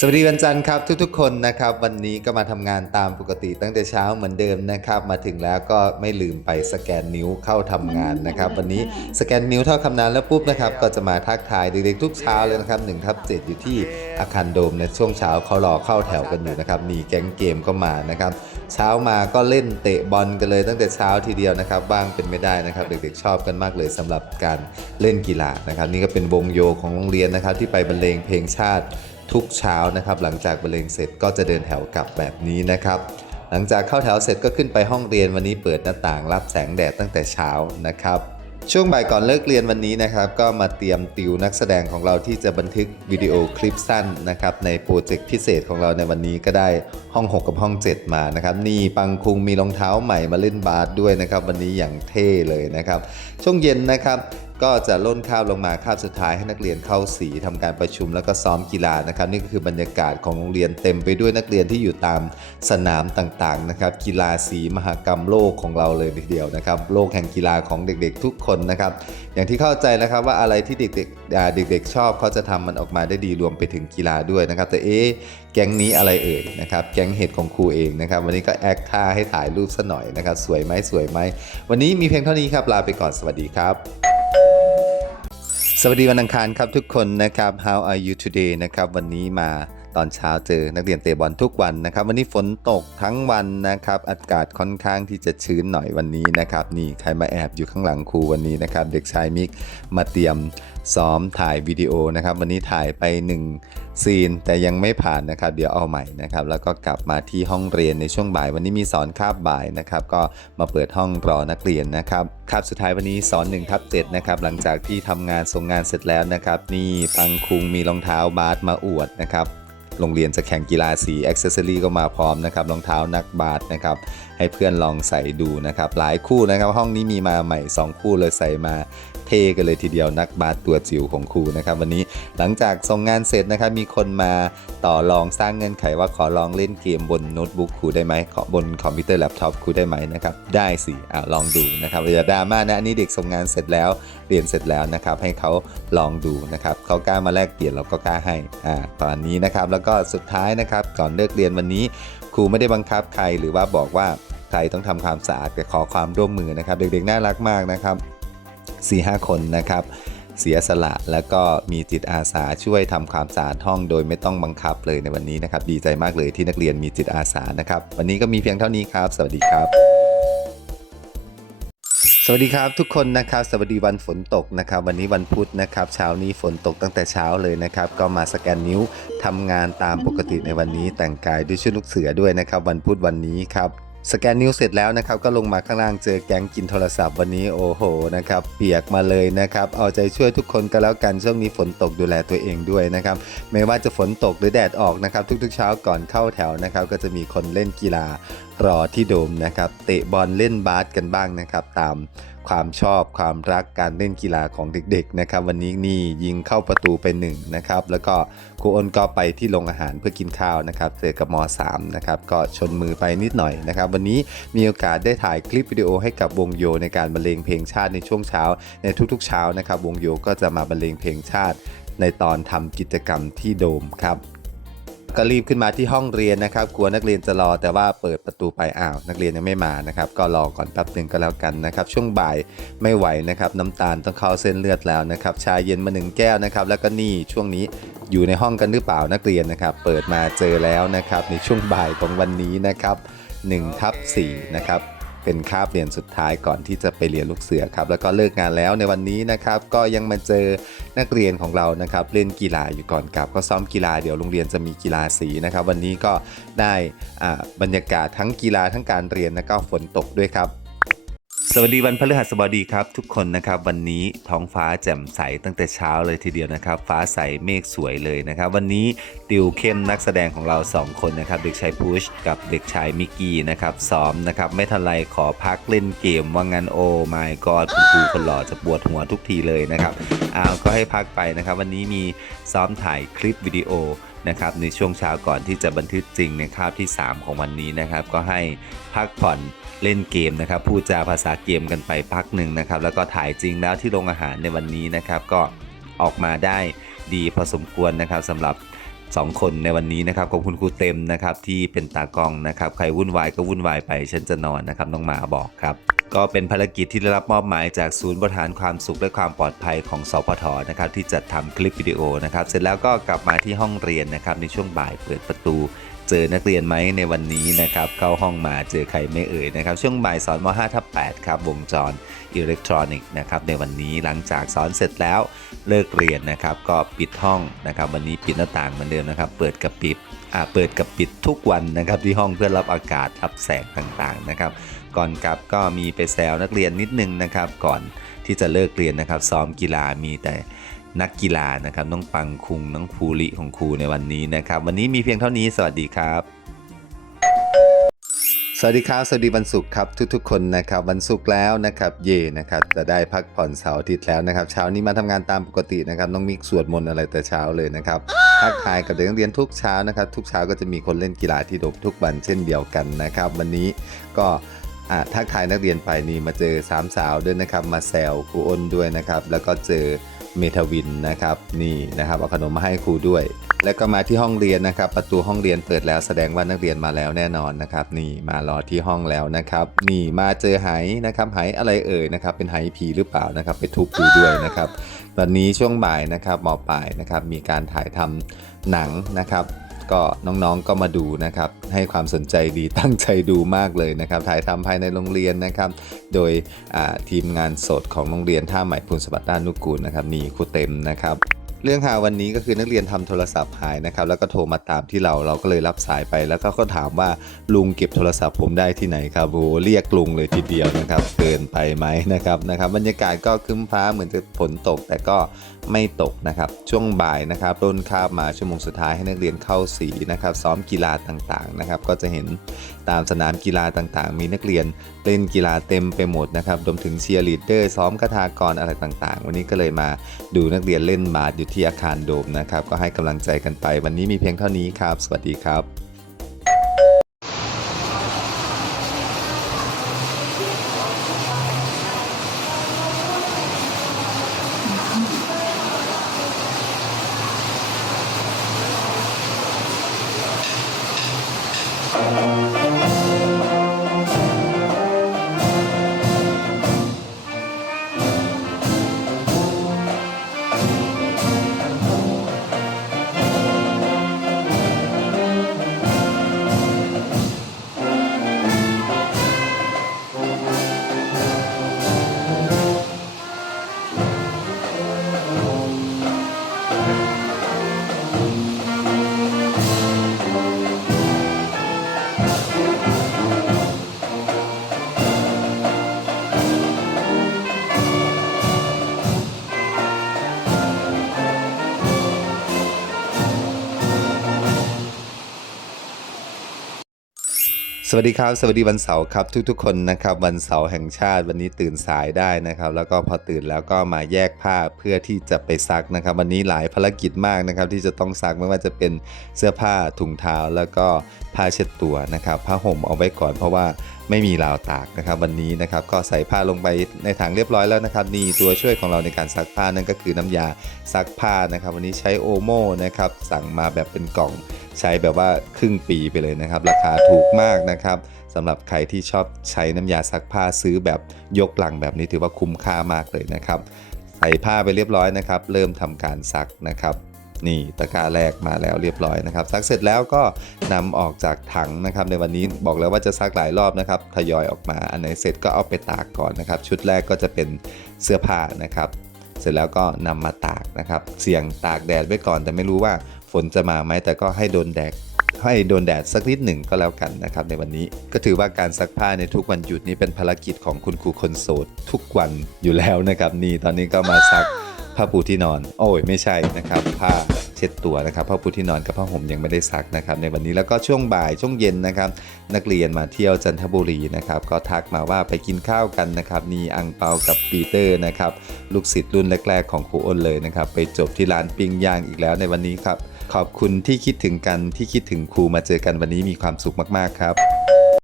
สวัสดีวันจันทร์ครับทุกๆ คนนะครับ วันนี้ก็มาทำงานตามปกติตั้งแต่เช้าเหมือนเดิมนะครับ มาถึงแล้วก็ไม่ลืมไปสแกนนิ้วเข้าทำงานนะครับ วันนี้สแกนนิ้วเท่าคำนานแล้วปุ๊บนะครับ ก็จะมาทักทายเด็กๆทุกเช้าเลยนะครับ1ทับ7อยู่ที่อาคารโดมในช่วงเช้าเขารอเข้าแถวกันอยู่นะครับมีแก๊งเกมก็มานะครับ เช้ามาก็เล่นเตะบอลกันเลยตั้งแต่เช้าทีเดียวนะครับบ้างเป็นไม่ได้นะครับ เด็กๆชอบกันมากเลยสำหรับการเล่นกีฬานะครับ นี่ก็เป็นวงโยของโรงเรียนนะครับที่ไปบรรเลงเพลงชาติ ทุกเช้านะครับ หลังจากบรรเลงเสร็จก็จะเดินแถวกลับแบบนี้นะครับ หลังจากเข้าแถวเสร็จก็ขึ้นไปห้องเรียนวันนี้เปิดหน้าต่างรับแสงแดดตั้งแต่เช้านะครับช่วงบ่ายก่อนเลิกเรียนวันนี้นะครับ ก็มาเตรียมติวนักแสดงของเราที่จะบันทึกวิดีโอคลิปสั้นนะครับ ในโปรเจกต์พิเศษของเราในวันนี้ก็ได้ห้อง 6 กับห้อง 7 มานะครับ นี่ปังคุงมีรองเท้าใหม่มาเล่นบาสด้วยนะครับ วันนี้อย่างเท่เลยนะครับ ช่วงเย็นนะครับ ก็จะล่นคาบลงมาคาบสุดท้ายให้นักเรียนเข้าสีทำการประชุมแล้วก็ซ้อมกีฬานะครับ นี่ก็คือบรรยากาศของโรงเรียนเต็มไปด้วยนักเรียนที่อยู่ตามสนามต่างๆนะครับ กีฬาสีมหกรรมโลกของเราเลยทีเดียวนะครับ โลกแห่งกีฬาของเด็กๆทุกคนนะครับ อย่างที่เข้าใจนะครับว่าอะไรที่เด็กๆเด็กๆชอบเขาจะทำมันออกมาได้ดีรวมไปถึงกีฬาด้วยนะครับ แต่เอ๊ะแก๊งนี้อะไรเอ่ยนะครับ แก๊งเห็ดของครูเองนะครับ วันนี้ก็แอคท่าให้ถ่ายรูปซะหน่อยนะครับ สวยไหมสวยไหมวันนี้มีเพียงเท่านี้ครับลาไปก่อนสวัสดีครับ สวัสดีวันอังคารครับทุกคนนะครับ How are you today นะครับวันนี้มาตอนเช้าเจอนักเรียนเตะบอลทุกวันนะครับ วันนี้ฝนตกทั้งวันนะครับ อากาศค่อนข้างที่จะชื้นหน่อยวันนี้นะครับ นี่ใครมาแอบอยู่ข้างหลังครูวันนี้นะครับ เด็กชายมิกมาเตรียมซ้อมถ่ายวิดีโอนะครับ วันนี้ถ่ายไป1 ซีนแต่ยังไม่ผ่านนะครับ เดี๋ยวเอาใหม่นะครับ แล้วก็กลับมาที่ห้องเรียนในช่วงบ่าย วันนี้มีสอนคาบบ่ายนะครับ ก็มาเปิดห้องรอนักเรียนนะครับคาบสุดท้ายวันนี้สอน1ทับ7นะครับหลังจากที่ทำงานส่งงานเสร็จแล้วนะครับ นี่ปังคุงมีรองเท้าบาสมาอวดนะครับโรงเรียนจะแข่งกีฬาสีอ็อกเซสซอรี่ก็มาพร้อมนะครับรองเท้านักบาสนะครับ ให้เพื่อนลองใส่ดูนะครับหลายคู่นะครับห้องนี้มีมาใหม่ 2 คู่เลยใส่มาเท่กันเลยทีเดียวนักบาสตัวจิ๋วของครูนะครับวันนี้หลังจากส่งงานเสร็จนะครับมีคนมาต่อรองสร้างเงื่อนไขว่าขอลองเล่นเกมบนโน้ตบุ๊กครูได้ไหมขอบนคอมพิวเตอร์แล็ปท็อปครูได้ไหมนะครับได้สิอ่าลองดูนะครับอย่าดราม่านะอันนี้เด็กส่งงานเสร็จแล้วเรียนเสร็จแล้วนะครับให้เขาลองดูนะครับเขากล้ามาแลกเปลี่ยนเราก็กล้าให้อ่าตอนนี้นะครับแล้วก็สุดท้ายนะครับก่อนเลิกเรียนวันนี้ครูไม่ได้บังคับใครหรือว่าบอกว่า ใครต้องทำความสะอาดแต่ขอความร่วมมือนะครับ เด็กๆน่ารักมากนะครับ4-5หคนนะครับ เสียสละแล้วก็มีจิตอาสาช่วยทำความสะอาดห้องโดยไม่ต้องบังคับเลยในวันนี้นะครับ ดีใจมากเลยที่นักเรียนมีจิตอาสานะครับ วันนี้ก็มีเพียงเท่านี้ครับ สวัสดีครับสวัสดีครับทุกคนนะครับสวัสดีวันฝนตกนะครับ วันนี้วันพุธนะครับ เช้านี้ฝนตกตั้งแต่เช้าเลยนะครับ ก็มาสแกนนิ้วทำงานตามปกติในวันนี้แต่งกายด้วยชุดลูกเสือด้วยนะครับ วันพุธวันนี้ครับ สแกนนิ้วเสร็จแล้วนะครับก็ลงมาข้างล่างเจอแก๊งกินโทรศัพท์วันนี้โอ้โหนะครับเปียกมาเลยนะครับเอาใจช่วยทุกคนก็แล้วกันช่วงนี้ฝนตกดูแลตัวเองด้วยนะครับไม่ว่าจะฝนตกหรือแดดออกนะครับทุกๆเช้าก่อนเข้าแถวนะครับก็จะมีคนเล่นกีฬา รอที่โดมนะครับเตะบอลเล่นบาสกันบ้างนะครับ ตามความชอบความรักการเล่นกีฬาของเด็กๆนะครับ วันนี้นี่ยิงเข้าประตูไปหนึ่งนะครับ แล้วก็ครูอ้นก็ไปที่โรงอาหารเพื่อกินข้าวนะครับเจอกับม 3 นะครับก็ชนมือไปนิดหน่อยนะครับ วันนี้มีโอกาสได้ถ่ายคลิปวิดีโอให้กับวงโยในการบรรเลงเพลงชาติในช่วงเช้า ในทุกๆเช้านะครับ วงโยก็จะมาบรรเลงเพลงชาติ ในตอนทำกิจกรรมที่โดมครับ ก็รีบขึ้นมาที่ห้องเรียนนะครับ กลัวนักเรียนจะรอแต่ว่าเปิดประตูไปอ้าว นักเรียนยังไม่มานะครับ ก็รอก่อนแป๊บหนึ่งก็แล้วกันนะครับ ช่วงบ่ายไม่ไหวนะครับ น้ำตาลต้องเข้าเส้นเลือดแล้วนะครับ ชาเย็นมาหนึ่งแก้วนะครับ แล้วก็นี่ช่วงนี้อยู่ในห้องกันหรือเปล่านักเรียนนะครับ เปิดมาเจอแล้วนะครับ ในช่วงบ่ายของวันนี้นะครับ1ทับ4นะครับ เป็นคาบเรียนสุดท้ายก่อนที่จะไปเรียนลูกเสือครับ แล้วก็เลิกงานแล้วในวันนี้นะครับ ก็ยังมาเจอนักเรียนของเรานะครับ เล่นกีฬาอยู่ก่อนกลับ ก็ซ้อมกีฬาเดี๋ยวโรงเรียนจะมีกีฬาสีนะครับ วันนี้ก็ได้อ่าบรรยากาศทั้งกีฬาทั้งการเรียนแล้วก็ฝนตกด้วยครับ สวัสดีวันพฤหัสบดีครับ ทุกคนนะครับวันนี้ท้องฟ้าแจ่มใสตั้งแต่เช้าเลยทีเดียวนะครับ ฟ้าใสเมฆสวยเลยนะครับ วันนี้ติวเข้มนักแสดงของเรา 2 คนนะครับ เด็กชายพุชกับเด็กชายมิกกี้นะครับซ้อมนะครับไม่ทันไรขอพักเล่นเกมว่างั้นโอ้ไม่ก็คุณครูคนหล่อจะปวดหัวทุกทีเลยนะครับอ้าวก็ให้พักไปนะครับ วันนี้มีซ้อมถ่ายคลิปวิดีโอ นะครับในช่วงเช้าก่อนที่จะบันทึกจริงในคาบที่ 3 ของวันนี้นะครับ ก็ให้พักผ่อนเล่นเกมนะครับพูดจาภาษาเกมกันไปพักหนึ่งนะครับ แล้วก็ถ่ายจริงแล้วที่โรงอาหารในวันนี้นะครับ ก็ออกมาได้ดีพอสมควรนะครับสำหรับ 2 คนในวันนี้นะครับขอบคุณครูเต็มนะครับที่เป็นตากล้องนะครับ ใครวุ่นวายก็วุ่นวายไปฉันจะนอนนะครับน้องหมาบอกครับ ก็เป็นภารกิจที่ได้รับมอบหมายจากศูนย์บริหารความสุขและความปลอดภัยของสพทนะครับที่จัดทำคลิปวิดีโอนะครับเสร็จแล้วก็กลับมาที่ห้องเรียนนะครับในช่วงบ่ายเปิดประตู เจอนักเรียนไหมในวันนี้นะครับเข้าห้องมาเจอใครไม่เอ่ยนะครับช่วงบ่ายสอนม5ทับ8ครับวงจรอิเล็กทรอนิกส์นะครับในวันนี้หลังจากสอนเสร็จแล้วเลิกเรียนนะครับก็ปิดห้องนะครับวันนี้ปิดหน้าต่างเหมือนเดิมนะครับเปิดกับปิดอ่าเปิดกับปิดทุกวันนะครับที่ห้องเพื่อรับอากาศรับแสงต่างๆนะครับก่อนกลับก็มีไปแซวนักเรียนนิดนึงนะครับก่อนที่จะเลิกเรียนนะครับซ้อมกีฬามีแต่ นักกีฬานะครับน้องปังคุงน้องภูริของครูในวันนี้นะครับ วันนี้มีเพียงเท่านี้สวัสดีครับสวัสดีครับ สวัสดีวันศุกร์ครับทุกๆคนนะครับวันศุกร์แล้วนะครับเย่นะครับจะได้พักผ่อนเสาร์อาทิตย์แล้วนะครับเช้านี้มาทำงานตามปกตินะครับน้องมิกสวดมนต์อะไรแต่เช้าเลยนะครับทักทายกับเด็กนักเรียนทุกเช้านะครับทุกเช้าก็จะมีคนเล่นกีฬาที่โดบทุกวันเช่นเดียวกันนะครับวันนี้ก็อ่าทักทายนักเรียนไปนี่มาเจอสามสาวด้วยนะครับมาแซวครูอ้นด้วยนะครับแล้วก็เจอ เมทาวินนะครับนี่นะครับเอาขนมมาให้ครูด้วย แล้วก็มาที่ห้องเรียนนะครับ ประตูห้องเรียนเปิดแล้วแสดงว่านักเรียนมาแล้วแน่นอนนะครับ นี่มารอที่ห้องแล้วนะครับ นี่มาเจอไหนะครับไหอะไรเอ่ยนะครับ เป็นไหผีหรือเปล่านะครับ ไปทุบดูด้วยนะครับตอนนี้ช่วงบ่ายนะครับมปลายนะครับมีการถ่ายทำหนังนะครับ ก็น้องๆก็มาดูนะครับ ให้ความสนใจดีตั้งใจดูมากเลยนะครับ ถ่ายทำภายในโรงเรียนนะครับ โดยทีมงานสดของโรงเรียนท่าใหม่พูนสวัสดิ์ด้านนุกูลนะครับนี่ครูเต็มนะครับเรื่องหาวันนี้ก็คือนักเรียนทำโทรศัพท์หายนะครับ แล้วก็โทรมาตามที่เราเราก็เลยรับสายไป แล้วก็ก็ถามว่าลุงเก็บโทรศัพท์ผมได้ที่ไหนครับโอ้เรียกลุงเลยทีเดียวนะครับ เกินไปไหมนะครับนะครับบรรยากาศก็คึ้มฟ้าเหมือนจะฝนตก แต่ก็ ไม่ตกนะครับช่วงบ่ายนะครับต้นคาบมาชั่วโมงสุดท้ายให้นักเรียนเข้าสีนะครับซ้อมกีฬาต่างๆนะครับก็จะเห็นตามสนามกีฬาต่างๆ มีนักเรียนเล่นกีฬาเต็มไปหมดนะครับรวมถึงเชียร์ลีดเดอร์ซ้อมคาถากรอะไรต่างๆ วันนี้ก็เลยมาดูนักเรียนเล่นบาสอยู่ที่อาคารโดมนะครับก็ให้กำลังใจกันไป วันนี้มีเพียงเท่านี้ครับ สวัสดีครับ สวัสดีครับ สวัสดีวันเสาร์ครับทุกๆคนนะครับวันเสาร์แห่งชาติวันนี้ตื่นสายได้นะครับ แล้วก็พอตื่นแล้วก็มาแยกผ้าเพื่อที่จะไปซักนะครับ วันนี้หลายภารกิจมากนะครับ ที่จะต้องซักไม่ว่าจะเป็นเสื้อผ้าถุงเท้าแล้วก็ผ้าเช็ดตัวนะครับผ้าห่มเอาไว้ก่อนเพราะว่า ไม่มีราวตากนะครับ วันนี้นะครับก็ใส่ผ้าลงไปในถังเรียบร้อยแล้วนะครับนี่ตัวช่วยของเราในการซักผ้านั่นก็คือน้ำยาซักผ้านะครับ วันนี้ใช้โอโม่นะครับสั่งมาแบบเป็นกล่องใช้แบบว่าครึ่งปีไปเลยนะครับ ราคาถูกมากนะครับสำหรับใครที่ชอบใช้น้ำยาซักผ้าซื้อแบบยกลังแบบนี้ถือว่าคุ้มค่ามากเลยนะครับ ใส่ผ้าไปเรียบร้อยนะครับ เริ่มทำการซักนะครับ นี่ตะกร้าแรกมาแล้วเรียบร้อยนะครับซักเสร็จแล้วก็นำออกจากถังนะครับ ในวันนี้บอกแล้วว่าจะซักหลายรอบนะครับทยอยออกมาอันไหนเสร็จก็เอาไปตากก่อนนะครับ ชุดแรกก็จะเป็นเสื้อผ้านะครับ เสร็จแล้วก็นำมาตากนะครับ เสี่ยงตากแดดไว้ก่อน แต่ไม่รู้ว่าฝนจะมาไหมแต่ก็ให้โดนแดดให้โดนแดดสักนิดหนึ่งก็แล้วกันนะครับในวันนี้ก็ถือว่าการซักผ้าในทุกวันหยุดนี้เป็นภารกิจของคุณครูคนโสดทุกวันอยู่แล้วนะครับนี่ตอนนี้ก็มาซัก ผ้าปูที่นอน โอ้ยไม่ใช่นะครับ ผ้าเช็ดตัวนะครับผ้าปูที่นอนกับผ้าห่มยังไม่ได้ซักนะครับ ในวันนี้แล้วก็ช่วงบ่ายช่วงเย็นนะครับ นักเรียนมาเที่ยวจันทบุรีนะครับ ก็ทักมาว่าไปกินข้าวกันนะครับมีอังเปากับปีเตอร์นะครับ ลูกศิษย์รุ่นแรก ๆ ของครูอ้นเลยนะครับ ไปจบที่ร้านปิ้งย่างอีกแล้วในวันนี้ครับขอบคุณที่คิดถึงกันที่คิดถึงครูมาเจอกันวันนี้มีความสุขมากๆครับ